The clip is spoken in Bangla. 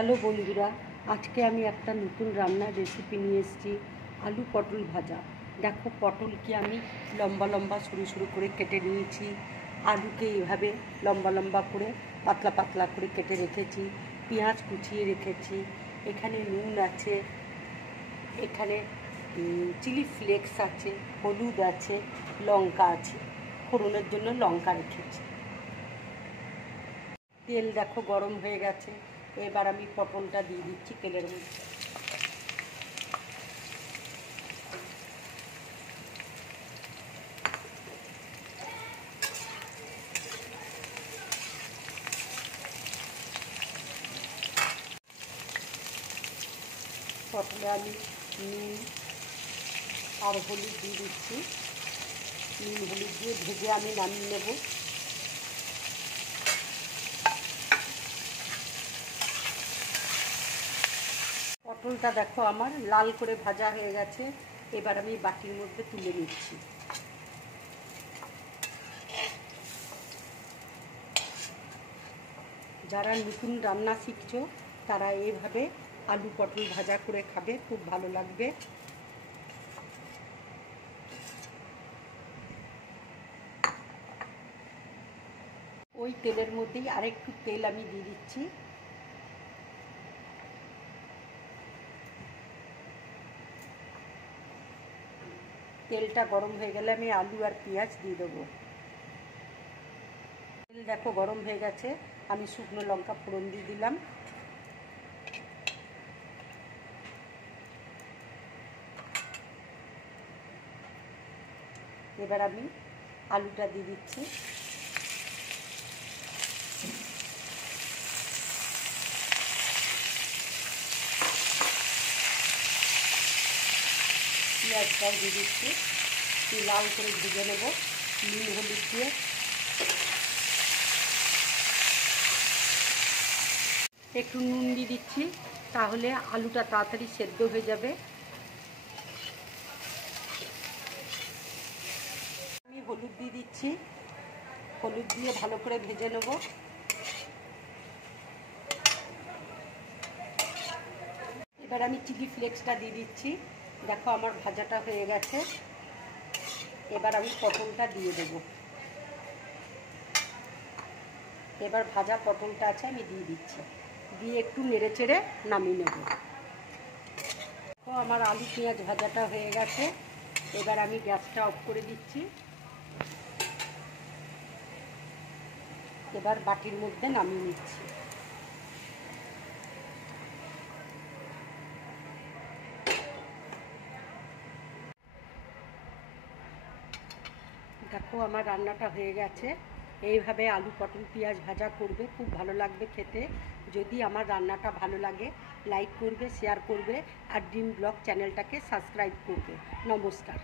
হ্যালো বন্ধুরা, আজকে আমি একটা নতুন রান্নার রেসিপি নিয়ে এসেছি। আলু পটল ভাজা। দেখো, পটলকে আমি লম্বা লম্বা সরু সরু করে কেটে নিয়েছি। আলুকে এভাবে লম্বা লম্বা করে পাতলা পাতলা করে কেটে রেখেছি। পেঁয়াজ কুচিয়ে রেখেছি। এখানে নুন আছে, এখানে চিলি ফ্লেক্স আছে, হলুদ আছে, লঙ্কা আছে, ফোড়নের জন্য লঙ্কা রেখেছি। তেল দেখো গরম হয়ে গেছে। এবার আমি পটলটা দিয়ে দিচ্ছি তেলের মধ্যে। পটলে আমি নুন আর হলুদ দিয়ে দিচ্ছি। নুন হলুদ দিয়ে ভেজে আমি নামিয়ে নেব। পটলটা দেখো আমার লাল করে ভাজা হয়ে গেছে। এবার আমি বাটির মধ্যে তুলে নিচ্ছি। যারা নতুন রান্না শিখছো তারা এইভাবে আলু পটল ভাজা করে খাবে, খুব ভালো লাগবে। ওই তেলের মধ্যেই আরেকটু তেল আমি দিয়ে দিচ্ছি। তেলটা গরম হয়ে গেলে আমি আলু আর পেঁয়াজ দিয়ে দেবো। তেল দেখো গরম হয়ে গেছে। আমি শুকনো লঙ্কা ফোড়ন দিয়ে দিলাম। এবার আমি আলুটা দিয়ে দিচ্ছি। পেঁয়াজটাও দিয়ে দিচ্ছি। লাল করে ভেজে নেব নুন হলুদ দিয়ে। একটু নুন দিয়ে দিচ্ছি, তাহলে আলুটা তাড়াতাড়ি সেদ্ধ হয়ে যাবে। আমি হলুদ দিয়ে দিচ্ছি। হলুদ দিয়ে ভালো করে ভেজে নেব। এবার আমি চিলি ফ্লেক্সটা দিয়ে দিচ্ছি। দেখো আমার ভাজাটা হয়ে গেছে। এবার আমি পটলটা দিয়ে দেব। এবার ভাজা পটলটা আছে আমি দিয়ে দিচ্ছি, দিয়ে একটু নেড়ে চেড়ে নামিয়ে নেব। দেখো আমার আলু পেঁয়াজ ভাজাটা হয়ে গেছে। এবার আমি গ্যাসটা অফ করে দিচ্ছি। এবার বাটির মধ্যে নামিয়ে নিচ্ছি। দেখো আমার রান্নাটা হয়ে গেছে। এইভাবে আলু পটল পেঁয়াজ ভাজা করবে, খুব ভালো লাগবে খেতে। যদি আমার রান্নাটা ভালো লাগে লাইক করবে, শেয়ার করবে আর ড্রিম ব্লগ চ্যানেলটাকে সাবস্ক্রাইব করবে। নমস্কার।